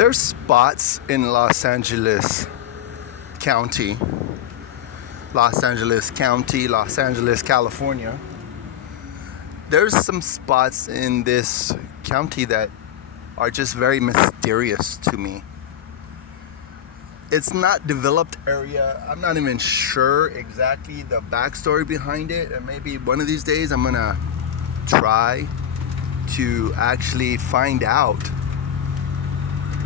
There's spots in Los Angeles County, California. There's some spots in this county that are just very mysterious to me. It's not developed area. I'm not even sure exactly the backstory behind it, and maybe one of these days I'm gonna try to actually find out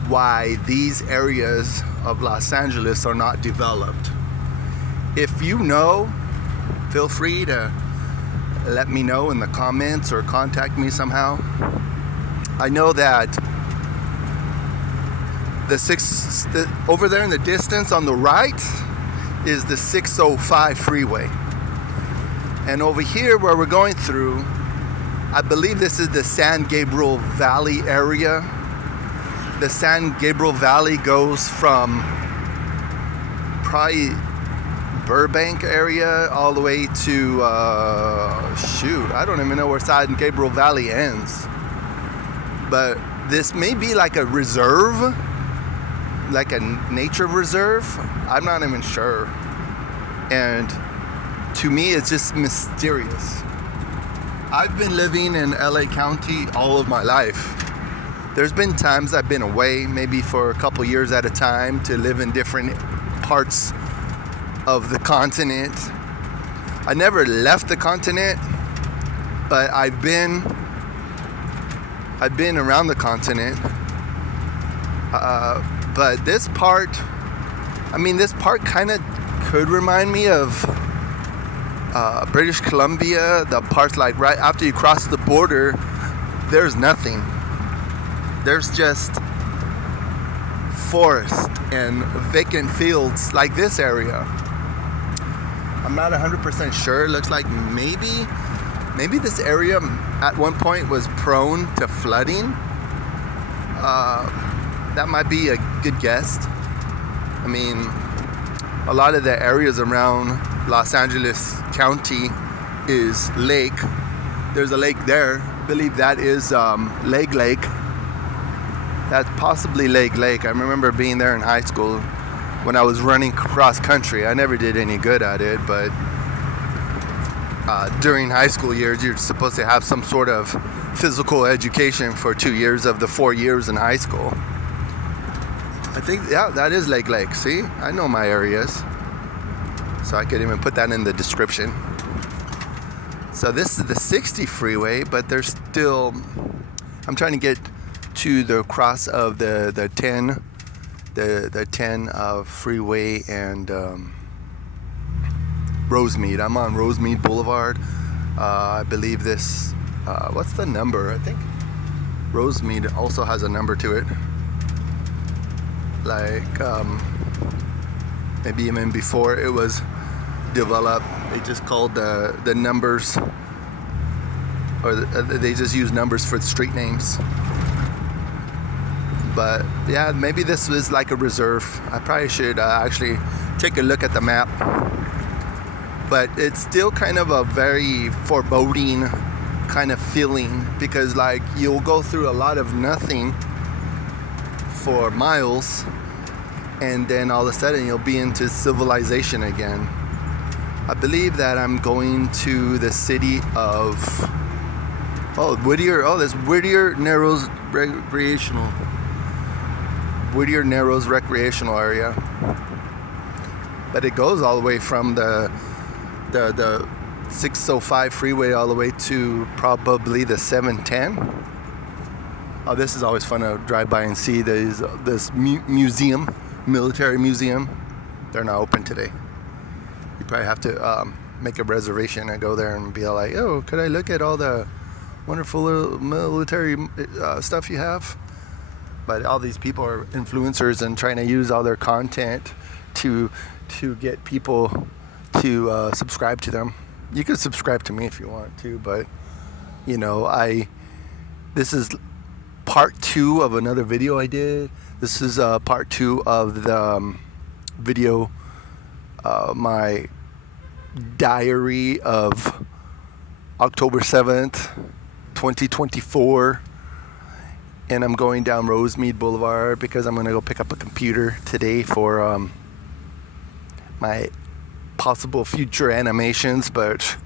why these areas of Los Angeles are not developed. If you know, feel free to let me know in the comments or contact me somehow. I know that over there in the distance on the right is the 605 freeway. And over here where we're going through, I believe this is the San Gabriel Valley area. The San Gabriel Valley goes from probably Burbank area all the way to, I don't even know where San Gabriel Valley ends. But this may be like a reserve, like a nature reserve. I'm not even sure. And to me, it's just mysterious. I've been living in LA County all of my life. There's been times I've been away, maybe for a couple years at a time, to live in different parts of the continent. I never left the continent, but I've been around the continent. But this part kind of could remind me of British Columbia. The parts like right after you cross the border, there's nothing. There's just forest and vacant fields like this area. I'm not 100% sure. It looks like maybe this area at one point was prone to flooding. That might be a good guess. I mean, a lot of the areas around Los Angeles County is lake. There's a lake there. I believe that is Lake. That's possibly Lake. I remember being there in high school when I was running cross country. I never did any good at it, but during high school years, you're supposed to have some sort of physical education for 2 years of the 4 years in high school. I think, yeah, that is Lake. See, I know my areas. So I could even put that in the description. So this is the 60 freeway, but there's still, I'm trying to get to the cross of the 10 freeway and Rosemead. I'm on Rosemead Boulevard. I believe this, what's the number? I think Rosemead also has a number to it. Like maybe even before it was developed, they just called the numbers, or they just use numbers for the street names. But yeah, maybe this was like a reserve. I probably should actually take a look at the map. But it's still kind of a very foreboding kind of feeling, because like you'll go through a lot of nothing for miles, and then all of a sudden you'll be into civilization again. I believe that I'm going to the city of Whittier. Oh, there's Whittier Narrows recreational area. But it goes all the way from the 605 freeway all the way to probably the 710. Oh, this is always fun to drive by and see this museum, military museum. They're not open today. You probably have to make a reservation and go there and be like, oh, could I look at all the wonderful little military stuff you have? But all these people are influencers and trying to use all their content to get people to subscribe to them. You can subscribe to me if you want to, but you know, this is part 2 of another video I did. This is part 2 of the video, my diary of October 7th, 2024. and I'm going down Rosemead Boulevard because I'm going to go pick up a computer today for my possible future animations. But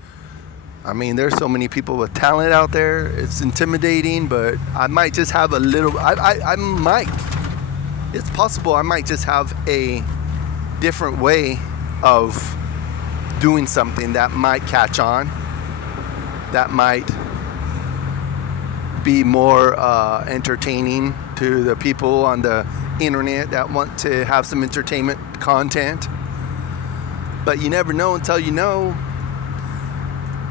I mean, there's so many people with talent out there. It's intimidating, but I might just have a little. I might. It's possible I might just have a different way of doing something that might catch on, that might be more entertaining to the people on the internet that want to have some entertainment content. But you never know until you know,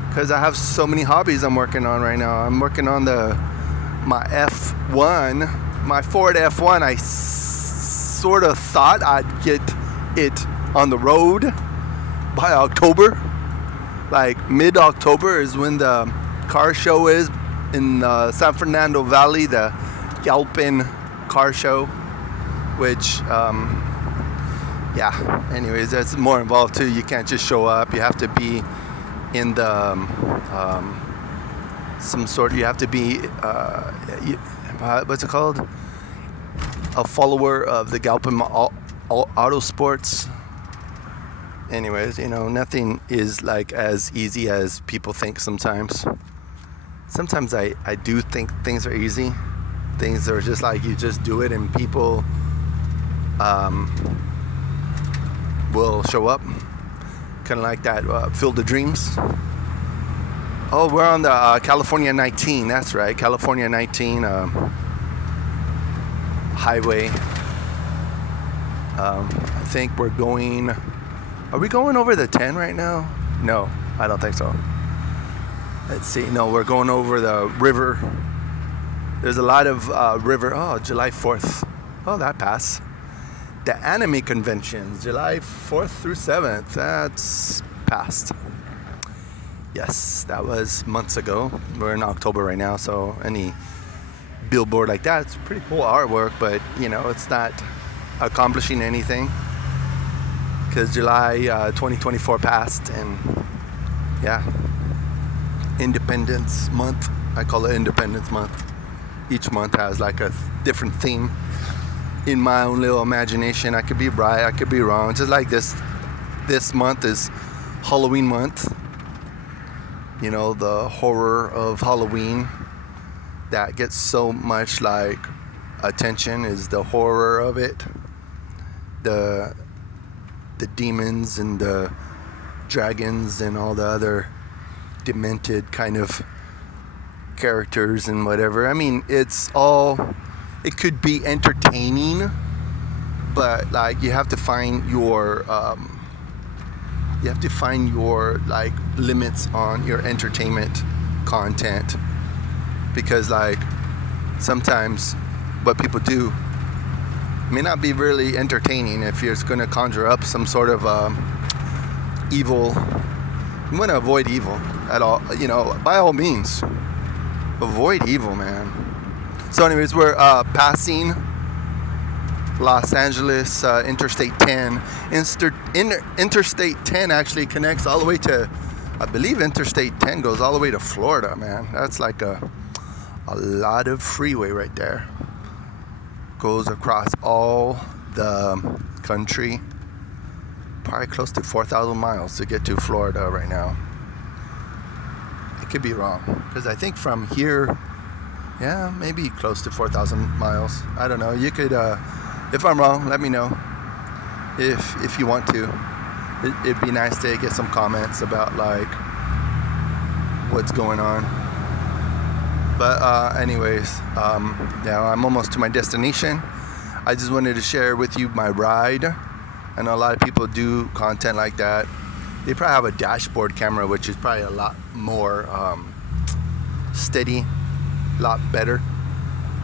because I have so many hobbies I'm working on right now. I'm working on my F1, my Ford F1. I sort of thought I'd get it on the road by October. Like mid-October is when the car show is in San Fernando Valley, the Galpin car show, which anyways, that's more involved too. You can't just show up. You have to be in the you have to be what's it called, a follower of the Galpin Auto Sports. Anyways, nothing is like as easy as people think sometimes. Sometimes I do think things are easy. Things are just like you just do it and people will show up. Kind of like that Field of Dreams. Oh, we're on the California 19. That's right, California 19 highway. I think we're going... Are we going over the 10 right now? No, I don't think so. Let's see. No, we're going over the river. There's a lot of river. Oh, July 4th. Oh, that passed. The anime conventions, July 4th through 7th. That's passed. Yes, that was months ago. We're in October right now, so any billboard like that, it's pretty cool artwork, but, it's not accomplishing anything. Because July 2024 passed, and Independence Month. I call it Independence Month. Each month has like a different theme. In my own little imagination, I could be right, I could be wrong. Just like this month is Halloween month. The horror of Halloween that gets so much like attention is the horror of it. The demons and the dragons and all the other demented kind of characters and whatever. I mean, it could be entertaining, but like you have to find your like limits on your entertainment content, because like sometimes what people do may not be really entertaining. If you're going to conjure up some sort of evil, you want to avoid evil at all. By all means, avoid evil, man. So anyways, we're passing Los Angeles Interstate 10. Interstate 10 actually connects all the way to, I believe Interstate 10 goes all the way to Florida, man. That's like a lot of freeway right there. Goes across all the country, probably close to 4,000 miles to get to Florida right now. I could be wrong, because I think from here, maybe close to 4,000 miles. I don't know. You could, if I'm wrong, let me know. If you want to, it'd be nice to get some comments about like what's going on. But anyways, I'm almost to my destination. I just wanted to share with you my ride. I know a lot of people do content like that. They probably have a dashboard camera, which is probably a lot more steady, a lot better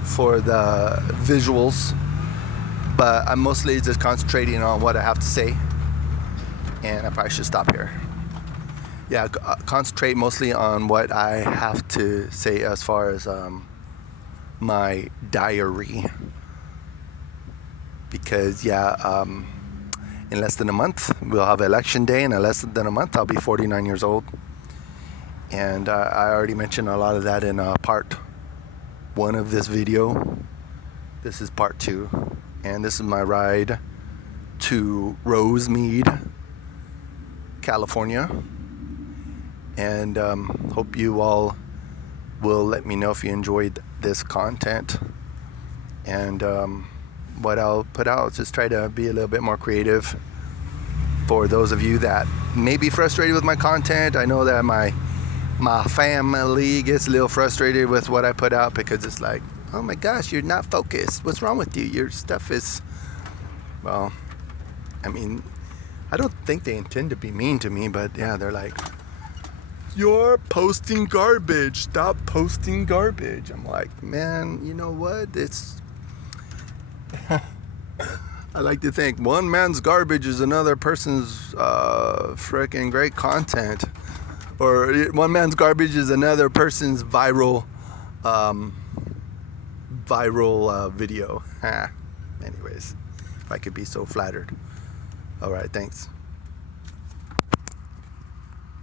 for the visuals. But I'm mostly just concentrating on what I have to say. And I probably should stop here. Concentrate mostly on what I have to say as far as my diary, because in less than a month we'll have election day, and in less than a month I'll be 49 years old, and I already mentioned a lot of that in part 1 of this video. This is part 2, and this is my ride to Rosemead, California. And hope you all will let me know if you enjoyed this content. And what I'll put out is just try to be a little bit more creative for those of you that may be frustrated with my content. I know that my family gets a little frustrated with what I put out, because it's like, oh my gosh, you're not focused. What's wrong with you? Your stuff is, well, I mean, I don't think they intend to be mean to me, but yeah, they're like, you're posting garbage. Stop posting garbage. I'm like, man, you know what? It's I like to think one man's garbage is another person's freaking great content, or one man's garbage is another person's viral video. Anyways, if I could be so flattered. All right, thanks.